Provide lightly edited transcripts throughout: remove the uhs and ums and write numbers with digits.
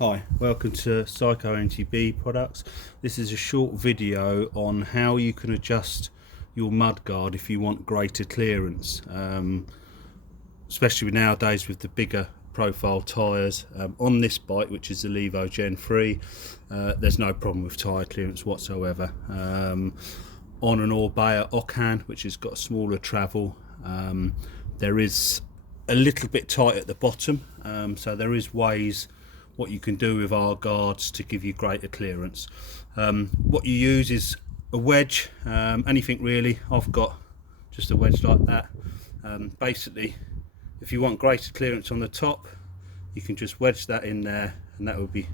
Hi, welcome to Psycho NTB products. This is a short video on how you can adjust your mudguard if you want greater clearance, especially nowadays with the bigger profile tyres. On this bike, which is the Levo Gen 3, there's no problem with tyre clearance whatsoever. On an Orbea Occan, which has got a smaller travel, there is a little bit tight at the bottom, so there is ways what you can do with our guards to give you greater clearance. What you use is a wedge, anything really. I've got just a wedge like that. Basically, if you want greater clearance on the top, you can just wedge that in there, and that will be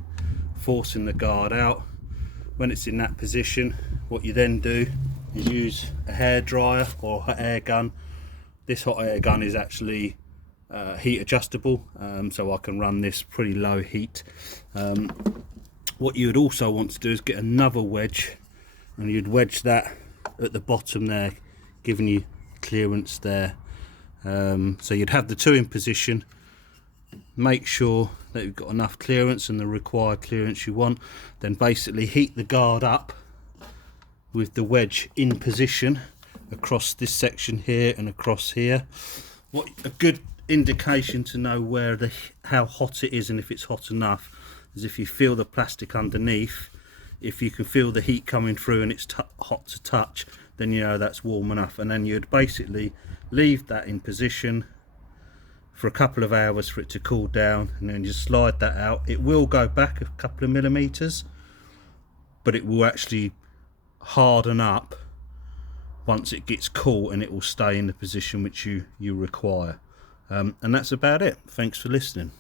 forcing the guard out. When it's in that position, what you then do is use a hairdryer or hot air gun. This hot air gun is actually heat adjustable, so I can run this pretty low heat. What you would also want to do is get another wedge, and you'd wedge that at the bottom there, giving you clearance there. So you'd have the two in position, make sure that you've got enough clearance and the required clearance you want, then basically heat the guard up with the wedge in position across this section here and across here. What a good indication to know how hot it is and if it's hot enough is if you feel the plastic underneath. If you can feel the heat coming through and it's hot to touch, then you know that's warm enough, and then you'd basically leave that in position for a couple of hours for it to cool down, and then just slide that out. It will go back a couple of millimeters, but it will actually harden up once it gets cool, and it will stay in the position which you require. And that's about it. Thanks for listening.